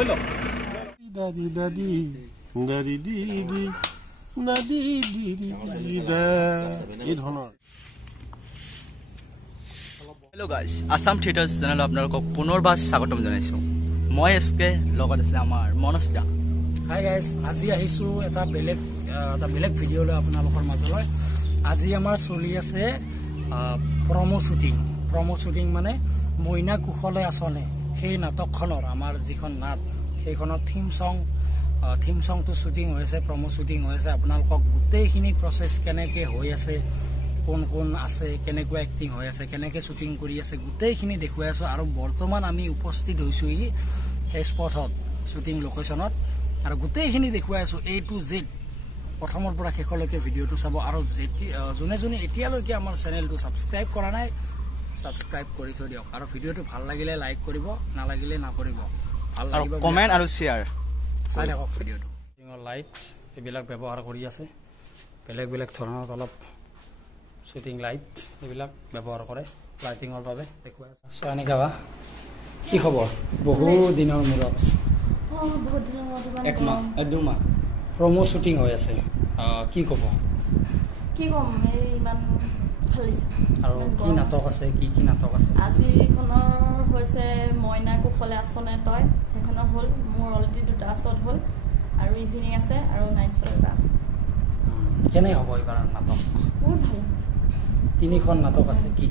Hello guys Assam थिएटार्स channel আপোনালোকক পুনৰবাৰ স্বাগতম জনাইছো মই এসকে লগত আছে আমাৰ মনস দা হাই গাইস আজি আহিছো এটা বেলেগ ভিডিও লৈ আপোনালোকৰ মাজলৈ আজি আমাৰ চলি আছে প্ৰমো শুটিং মানে মইনা কুশলে আসনে সেই নাটকখনৰ আমাৰ যিখন নাট সেইখনৰ থিম সং তো শুটিং হৈছে প্ৰমো শুটিং হৈছে আপোনালোকক গোটেইখিনি প্ৰসেস কেনেকৈ হৈ আছে কোন আছে কেনেকৈ এক্টিং হৈ আছে কেনেকৈ শুটিং কৰি আছে গোটেইখিনি দেখুৱাই আছো আৰু বৰ্তমান আমি উপস্থিত হৈছো এই স্পটত শুটিং লোকেশনত আৰু গোটেইখিনি দেখুৱাই আছো A to Z প্ৰথমৰ পৰা শেষলৈকে ভিডিওটো চাব আৰু যোনে এতিয়ালৈকে আমাৰ চেনেলটো সাবস্ক্ৰাইব কৰা নাই সাবস্ক্ৰাইব কৰি থৈ দিয়ক আৰু ভিডিওটো ভাল লাগিলে লাইক কৰিব নালাগিলে নকৰিব ভাল লাগিব কমেন্ট আৰু শেয়াৰ চাই থাকক ভিডিওটো লাইট এইবিলাক ব্যৱহাৰ কৰি আছে বেলেগ ধৰণৰ অলপ শুটিং লাইট এইবিলাক ব্যৱহাৰ কৰে লাইটিংৰ বাবে দেখুৱাই আছে সোৱানিকা বা কি খবৰ বহু দিনৰ মূৰত বহুত দিনৰ মূৰত এক মাহ দুমাহ প্ৰমো শুটিং হৈ আছে কি ক'ব কি কম এই ইমান খালিছে আৰু কি নাটক আছে কি নাটক আছে আজিখনৰ হৈছে মইনা কুশলে আসনে তই সেইখনৰ হ'ল মোৰ অলৰেডি দুটা শ্বট হ'ল আৰু ইভিনিং আছে আৰু নাইট শ্বট এটা আছে কেনে হ'ব এইবাৰ নাটক বহুত ভাল তিনিখন নাটক আছে কি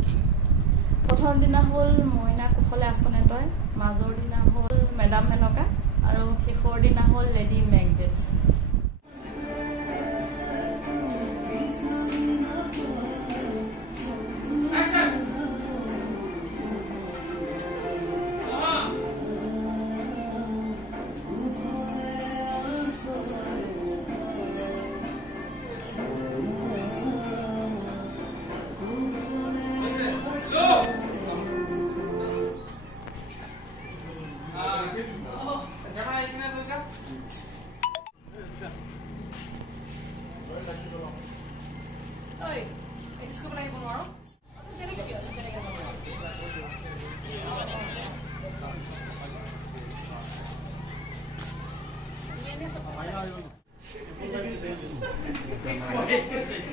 প্ৰথম দিনা হ'ল মইনা কুশলে আসনে তই মাজৰ দিনা হ'ল মেডাম মেনকা আৰু শেষৰ দিনা হ'ল লেডি মেকবেথ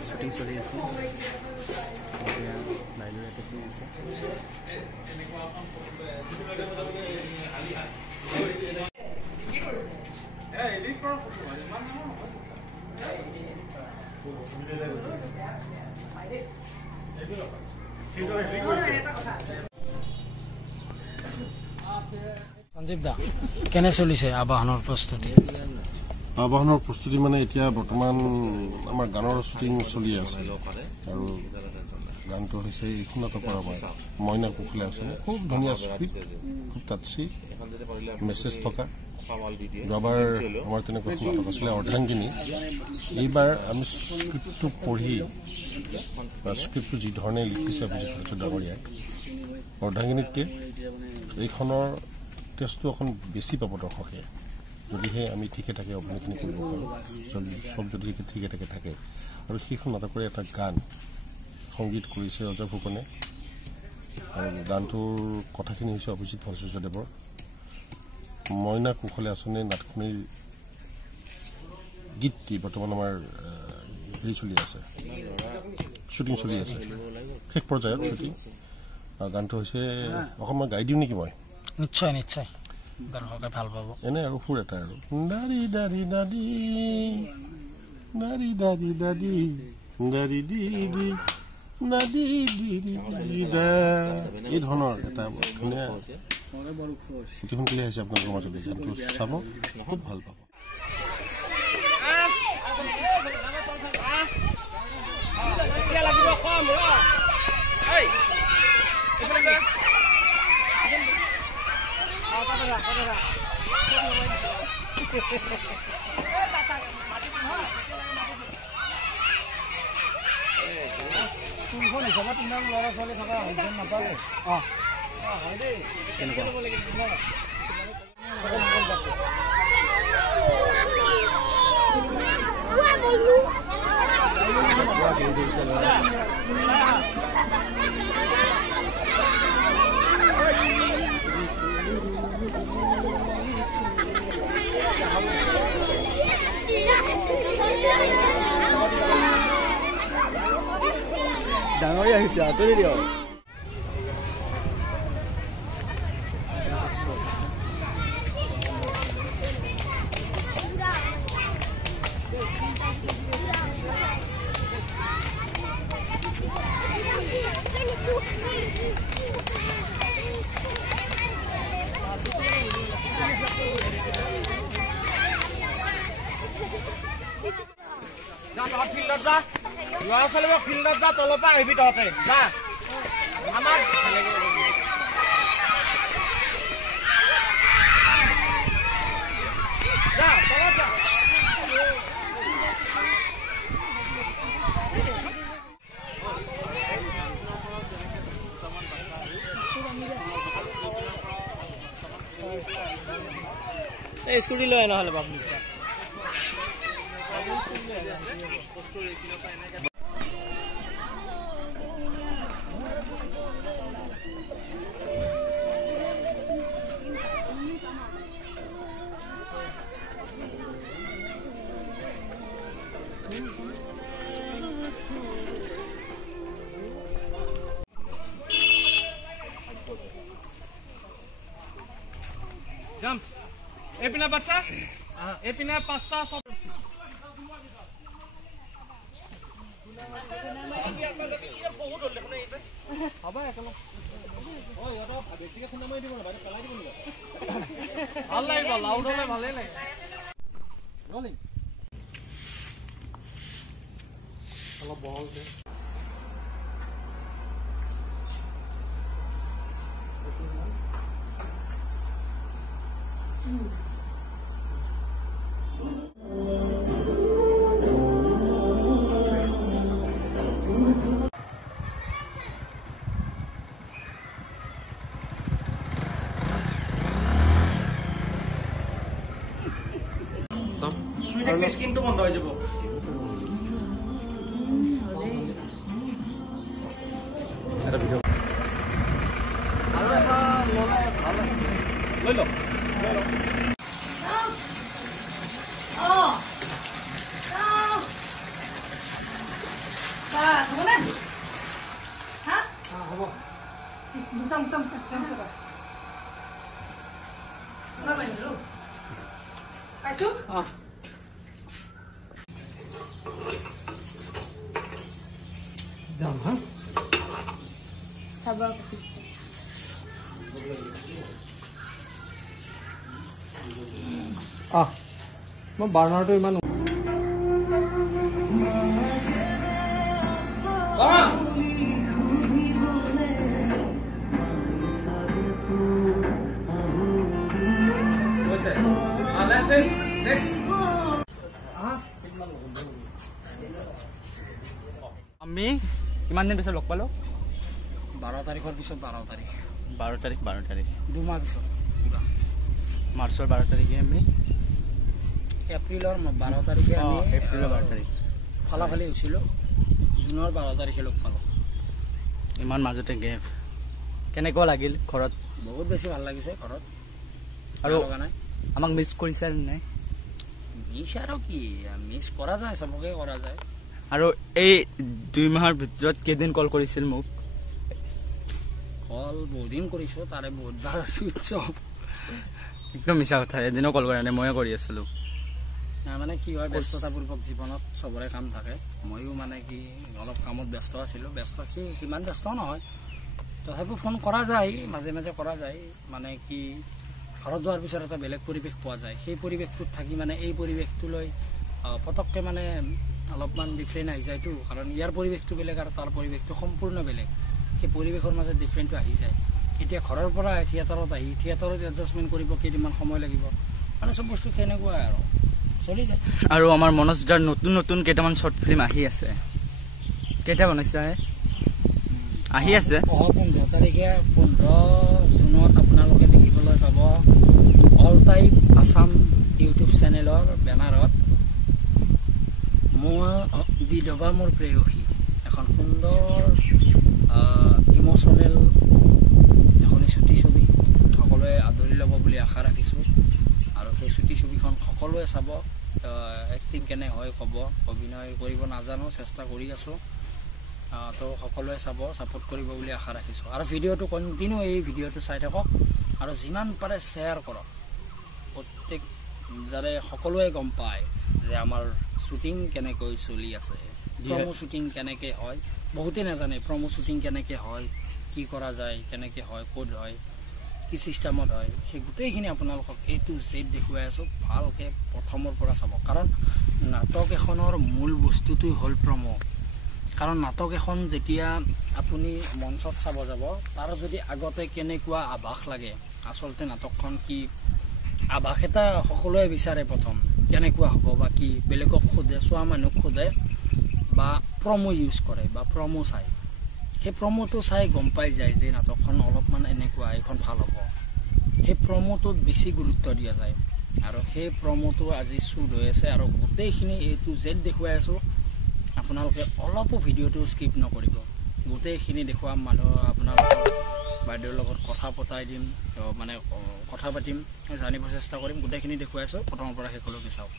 শুটিং চলি আছে লাইনৰ পেচিং আছে সঞ্জীৱ দা কেনে চলিছে আবাহনৰ প্ৰস্তুতি মানে এতিয়া বৰ্তমান আমাৰ গানৰ শুটিং চলি আছে আৰু গানটো হৈছে এইখন নাটকৰ আমাৰ মইনা কুশলে আসনে খুব ধুনীয়া স্ক্ৰিপ্ট খুব টাচি মেছেজ থকা যোৱাবাৰ আমাৰ তেনেকুৱা নাটক আছিলে অৰ্ধাংগিনী এইবাৰ আমি স্ক্ৰিপ্টটো পঢ়ি বা স্ক্ৰিপ্টটো যি ধৰণে লিখিছে অভিজিত ভট্টাচাৰ্য ডাঙৰীয়াই অৰ্ধাংগিনীতকৈ এইখনৰ টেষ্টটো অকণ বেছি পাব দৰ্শকে যদিহে আমি ঠিকে থাকে অভিনয়খিনি কৰিব পাৰোঁ চব যদি ঠিকে থাকে আৰু সেইখন নাটকৰে এটা গান সংগীত কৰিছে অজয় ফুকনে আৰু গানটোৰ কথাখিনি হৈছে অভিজিত ভট্টাচাৰ্যদেৱৰ মইনা কুশলে আসনে নাটকখনিৰ গীতটি বৰ্তমান আমাৰ হেৰি চলি আছে শ্বুটিং চলি আছে শেষ পৰ্যায়ত শ্বুটিং আৰু গানটো হৈছে অকণমান গাই দিওঁ নেকি মই নিশ্চয় দৰ্শকে ভাল পাব এনে আৰু সুৰ এটা আৰু দাৰি দাৰি দাদি দাৰি দাৰি দাদি দাৰি দি দি নাদি দি দি দা এই ধৰণৰ এটা ধুনীয়া শুটিং ক্লিয়াৰ হৈছে আপোনালোকৰ মাজত গানটো চাব খুব ভাল পাব ল'ৰা ছোৱালী থকা নাপালে হৈ আহিছে আঁতৰি দিয়ক ফিল্ডত যা ল'ৰা ছোৱালীবোৰ ফিল্ডত যা তলৰ পৰা আহিবি তহঁতে যা আমাৰ যা তলত যা এই স্কুটি লৈ নহ'লে বাবু Jump. Epina bacha. Epina pasta sop. Allah iba loud hole bhale lage. Rolling. Hello ball de. সুইটেক স্কিনটো বন্ধ হৈ যাব এটা ভিডিও আৰু এটা ললে ভাল লৈ ল মই বাৰ্ণাৰটো ইমান আমি কিমান দিন পিছত লগ পালো 12 তাৰিখৰ পিছত 12 তাৰিখ 12 তাৰিখ 2 মাহ পিছত পুৰা মাৰ্চৰ 12 তাৰিখে আমি এপ্ৰিলৰ 12 তাৰিখে আমি এপ্ৰিলৰ 12 তাৰিখ ফালাফালি হৈছিলোঁ জুনৰ 12 তাৰিখে লগ পালোঁ ইমান মাজতে গেপ কেনেকুৱা লাগিল ঘৰত বহুত বেছি ভাল লাগিছে ঘৰত আৰু আমাক মিছ কৰিছে নাই মিছ আৰু কি মিছ কৰা যায় সবকে কৰা যায় আৰু এই 2 মাহৰ ভিতৰত কেইদিন কল কৰিছিল মোক কল বহুত দিন কৰিছোঁ তাৰে বহুত বাৰ সুইচ অফ একদম মিছা কথা এদিনো কল কৰা নাই ময়ে কৰি আছিলোঁ মানে কি হয় ব্যস্ততাপূৰ্বক জীৱনত সবৰে কাম থাকে ময়ো মানে কি অলপ কামত ব্যস্ত আছিলোঁ সিমান ব্যস্ত নহয় তথাপিও ফোন কৰা যায় মাজে মাজে কৰা যায় মানে কি ঘৰত যোৱাৰ পিছত এটা বেলেগ পৰিৱেশ পোৱা যায় সেই পৰিৱেশটোত থাকি মানে এই পৰিৱেশটোলৈ পটককৈ মানে অলপমান ডিফাৰেণ্ট আহি যায়তো কাৰণ ইয়াৰ পৰিৱেশটো বেলেগ আৰু তাৰ পৰিৱেশটো সম্পূৰ্ণ বেলেগ সেই পৰিৱেশৰ মাজত ডিফাৰেণ্টটো আহি যায় এতিয়া ঘৰৰ পৰা থিয়েটাৰত আহি থিয়েটাৰত এডজাষ্টমেণ্ট কৰিব কেইদিনমান সময় লাগিব মানে চব বস্তু সেনেকুৱাই আৰু চলি যায় আৰু আমাৰ মনোজ যাৰ নতুন কেইটামান শ্বৰ্ট ফিল্ম আহি আছে কেইটা বনাইছে আহি আছে 15 তাৰিখে 15 জুনত আপোনালোকে দেখিবলৈ পাব অল টাইপ আসাম ইউটিউব চেনেলৰ বেনাৰত মই বিধৱা মোৰ প্ৰেয়সী এখন সুন্দৰ ইমোচনেল এখন ছুটি ছবি সকলোৱে আদৰি ল'ব বুলি আশা ৰাখিছোঁ আৰু সেই ছুটি ছবিখন সকলোৱে চাব এক্টিং কেনে হয় ক'ব অভিনয় কৰিব নাজানো চেষ্টা কৰি আছোঁ তো সকলোৱে চাব ছাপোৰ্ট কৰিব বুলি আশা ৰাখিছোঁ আৰু ভিডিঅ'টো কণ্টিনিউ এই ভিডিঅ'টো চাই থাকক আৰু যিমান পাৰে শ্বেয়াৰ কৰক প্ৰত্যেক যাতে সকলোৱে গম পায় যে আমাৰ শ্বুটিং কেনেকৈ চলি আছে প্ৰমো শ্বুটিং কেনেকৈ হয় বহুতে নাজানে প্ৰমো শ্বুটিং কেনেকৈ হয় কি কৰা যায় কেনেকৈ হয় ক'ত হয় কি চিষ্টেমত হয় সেই গোটেইখিনি আপোনালোকক A to Z দেখুৱাই আছোঁ ভালকৈ প্ৰথমৰ পৰা চাব কাৰণ নাটক এখনৰ মূল বস্তুটোই হ'ল প্ৰমো কাৰণ নাটক এখন যেতিয়া আপুনি মঞ্চত চাব যাব তাৰ যদি আগতে কেনেকুৱা আভাস লাগে আচলতে নাটকখন কি আভাস এটা সকলোৱে বিচাৰে প্ৰথম কেনেকুৱা হ'ব বা কি বেলেগক সোধে চোৱা মানুহক সোধে বা প্ৰমো ইউজ কৰে বা প্ৰমো চায় সেই প্ৰমোটো চাই গম পাই যায় যে নাটকখন অলপমান এনেকুৱা এইখন ভাল হ'ব সেই প্ৰমোটোত বেছি গুৰুত্ব দিয়া যায় আৰু সেই প্ৰমোটো আজি শ্বুট হৈ আছে আৰু গোটেইখিনি A to Z দেখুৱাই আছোঁ আপোনালোকে অলপো ভিডিঅ'টো স্কিপ নকৰিব গোটেইখিনি দেখুৱাম মানুহ আপোনালোকৰ বাইদেউৰ লগত কথা পতাই দিম মানে কথা পাতিম জানিব চেষ্টা কৰিম গোটেইখিনি দেখুৱাই আছোঁ প্ৰথমৰ পৰা শেষলৈকে চাওক